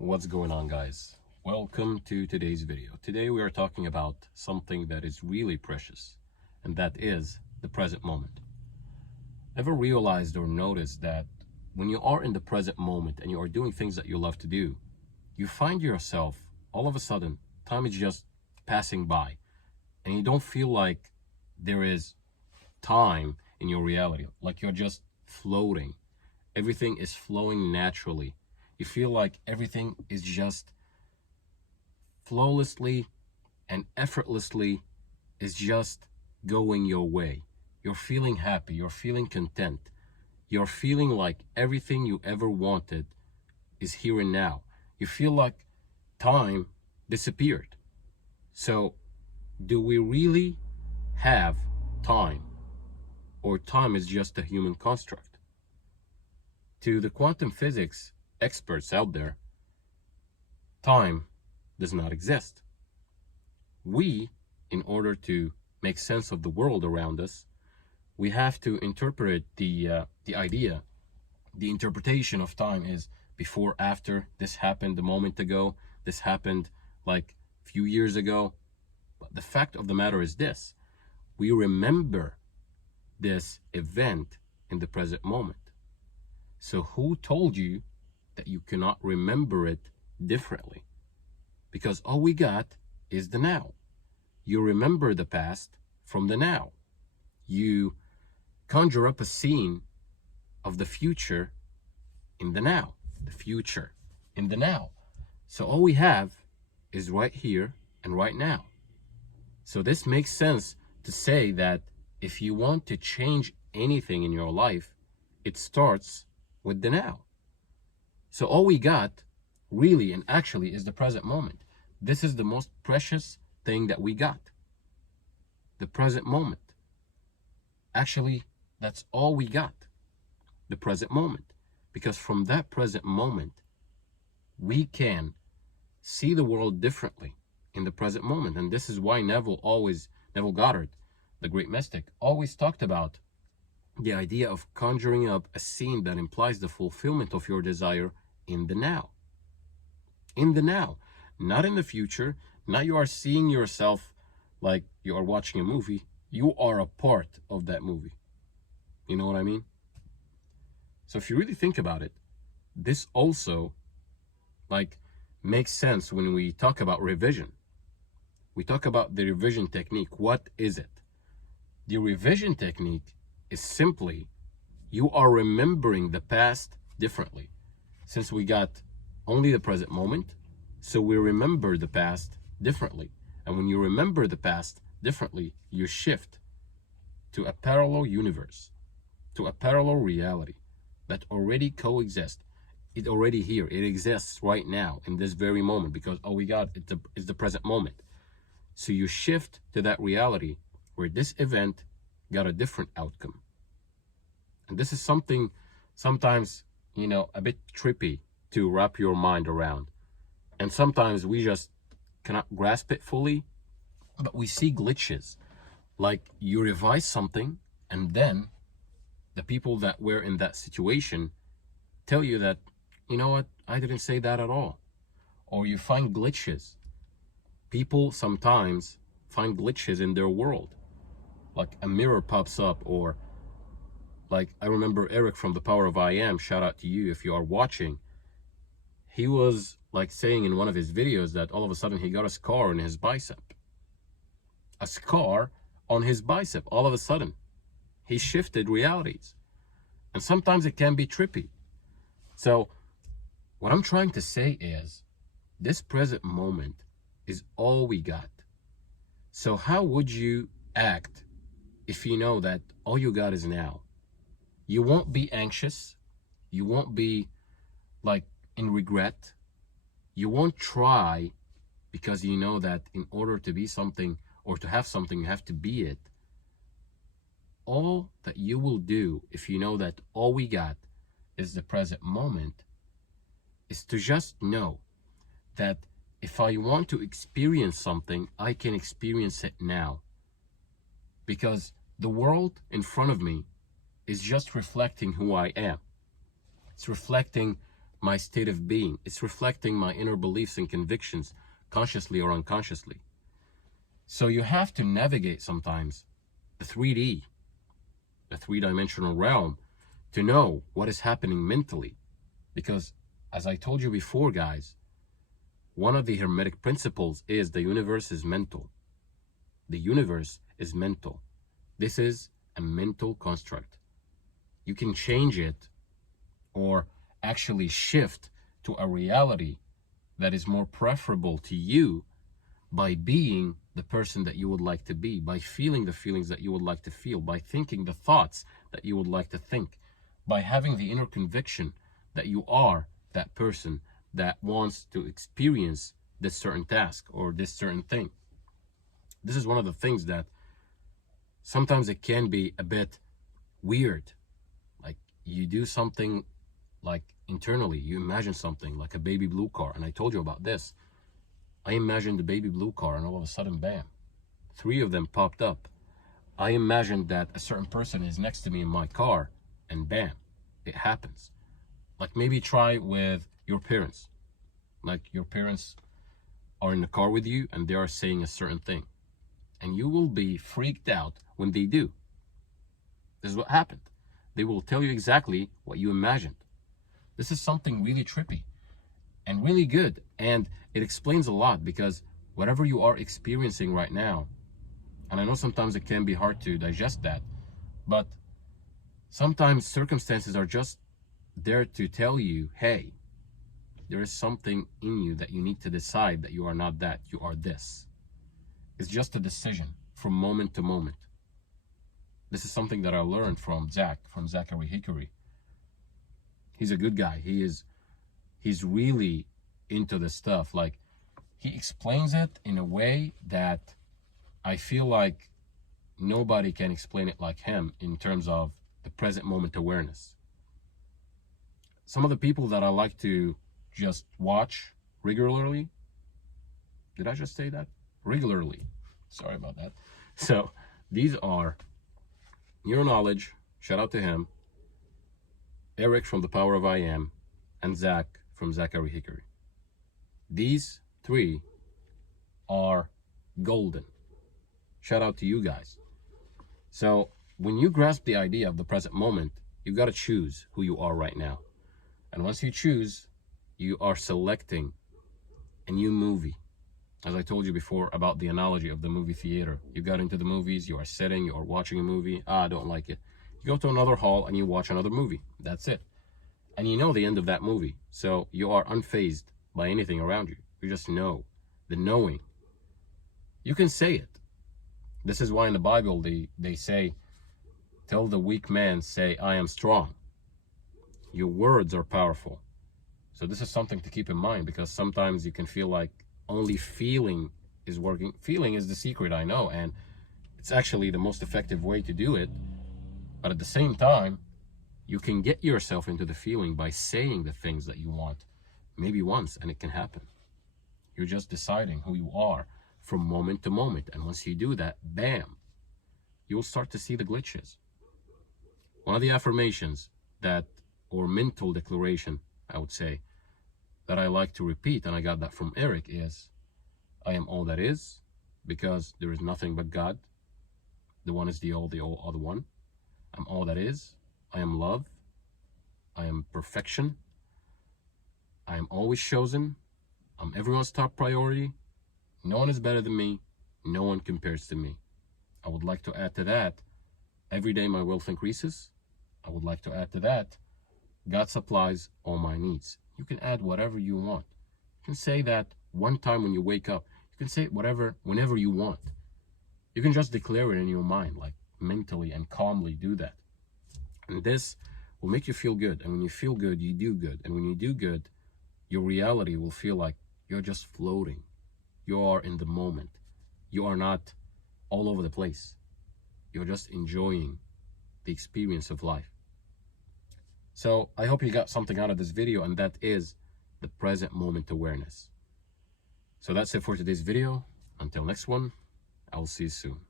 What's going on, guys? Welcome to today's video. Today we are talking about something that is really precious, and that is the present moment. Ever realized or noticed that when you are in the present moment and you are doing things that you love to do, you find yourself all of a sudden time is just passing by and you don't feel like there is time in your reality, like you're just floating. Everything is flowing naturally. You feel like everything is just flawlessly and effortlessly is just going your way. You're feeling happy, you're feeling content, you're feeling like everything you ever wanted is here and now. You feel like time disappeared. So, do we really have time? Or time is just a human construct? To the quantum physics experts out there, time does not exist. We, in order to make sense of the world around us, we have to interpret the idea. The interpretation of time is before, after, this happened a moment ago, this happened like a few years ago. But the fact of the matter is this: we remember this event in the present moment. So who told you that you cannot remember it differently? Because all we got is the now. You remember the past from the now. You conjure up a scene of the future in the now. The future in the now. So all we have is right here and right now. So this makes sense to say that if you want to change anything in your life, it starts with the now. So all we got really and actually is the present moment. This is the most precious thing that we got. The present moment. Actually, that's all we got. The present moment. Because from that present moment, we can see the world differently in the present moment. And this is why Neville Goddard, the great mystic, always talked about the idea of conjuring up a scene that implies the fulfillment of your desire in the now. In the now. Not in the future. Not you are seeing yourself like you are watching a movie. You are a part of that movie. You know what I mean? So if you really think about it, this also makes sense when we talk about revision. We talk about the revision technique. What is it? The revision technique is simply you are remembering the past differently. Since we got only the present moment, so we remember the past differently. And when you remember the past differently, you shift to a parallel universe, to a parallel reality that already coexists. It's already here. It exists right now in this very moment, because all we got is the present moment. So you shift to that reality where this event got a different outcome. And this is something sometimes, a bit trippy to wrap your mind around. And sometimes we just cannot grasp it fully, but we see glitches. Like you revise something and then the people that were in that situation tell you that, you know what, I didn't say that at all. Or you find glitches. People sometimes find glitches in their world. Like a mirror pops up, or like I remember Eric from The Power of I Am, shout out to you if you are watching. He was like saying in one of his videos that all of a sudden he got a scar on his bicep. A scar on his bicep. All of a sudden, he shifted realities. And sometimes it can be trippy. So what I'm trying to say is this present moment is all we got. So how would you act if you know that all you got is now? You won't be anxious. You won't be like in regret. You won't try, because you know that in order to be something or to have something, you have to be it. All that you will do if you know that all we got is the present moment is to just know that if I want to experience something, I can experience it now. Because the world in front of me is just reflecting who I am. It's reflecting my state of being. It's reflecting my inner beliefs and convictions, consciously or unconsciously. So you have to navigate sometimes the 3D, the three-dimensional realm, to know what is happening mentally. Because, as I told you before, guys, one of the Hermetic principles is the universe is mental. The universe is mental. This is a mental construct. You can change it or actually shift to a reality that is more preferable to you by being the person that you would like to be, by feeling the feelings that you would like to feel, by thinking the thoughts that you would like to think, by having the inner conviction that you are that person that wants to experience this certain task or this certain thing. This is one of the things that sometimes it can be a bit weird. Like, you do something, like internally, you imagine something like a baby blue car. And I told you about this. I imagined the baby blue car, and all of a sudden, bam, 3 of them popped up. I imagined that a certain person is next to me in my car, and bam, it happens. Like, maybe try with your parents. Like, your parents are in the car with you and they are saying a certain thing, and you will be freaked out when they do. This is what happened. They will tell you exactly what you imagined. This is something really trippy and really good, and it explains a lot, because whatever you are experiencing right now, and I know sometimes it can be hard to digest that, but sometimes circumstances are just there to tell you, hey, there is something in you that you need to decide that you are not that, you are this. It's just a decision from moment to moment. This is something that I learned from Zachary Hickory. He's a good guy. He's really into this stuff. Like, he explains it in a way that I feel like nobody can explain it like him in terms of the present moment awareness. Some of the people that I like to just watch regularly, did I just say that? Regularly. Sorry about that. So these are Neural Knowledge, shout out to him, Eric from The Power of I Am, and Zach from Zachary Hickory. These 3 are golden. Shout out to you guys. So when you grasp the idea of the present moment, you got to choose who you are right now. And once you choose, you are selecting a new movie. As I told you before about the analogy of the movie theater. You got into the movies, you are sitting, you are watching a movie. I don't like it. You go to another hall and you watch another movie. That's it. And you know the end of that movie. So you are unfazed by anything around you. You just know. The knowing. You can say it. This is why in the Bible they say, tell the weak man, say, I am strong. Your words are powerful. So this is something to keep in mind, because sometimes you can feel like only feeling is working. Feeling is the secret, I know, and it's actually the most effective way to do it. But at the same time, you can get yourself into the feeling by saying the things that you want, maybe once, and it can happen. You're just deciding who you are from moment to moment. And once you do that, bam, you'll start to see the glitches. One of the affirmations that, or mental declaration, I would say, that I like to repeat, and I got that from Eric, is, I am all that is, because there is nothing but God. The one is the all are the one. I'm all that is. I am love. I am perfection. I am always chosen. I'm everyone's top priority. No one is better than me. No one compares to me. I would like to add to that, every day my wealth increases. I would like to add to that, God supplies all my needs. You can add whatever you want. You can say that one time when you wake up. You can say it whenever you want. You can just declare it in your mind, like mentally and calmly do that. And this will make you feel good. And when you feel good, you do good. And when you do good, your reality will feel like you're just floating. You are in the moment. You are not all over the place. You're just enjoying the experience of life. So I hope you got something out of this video, and that is the present moment awareness. So that's it for today's video. Until next one, I'll see you soon.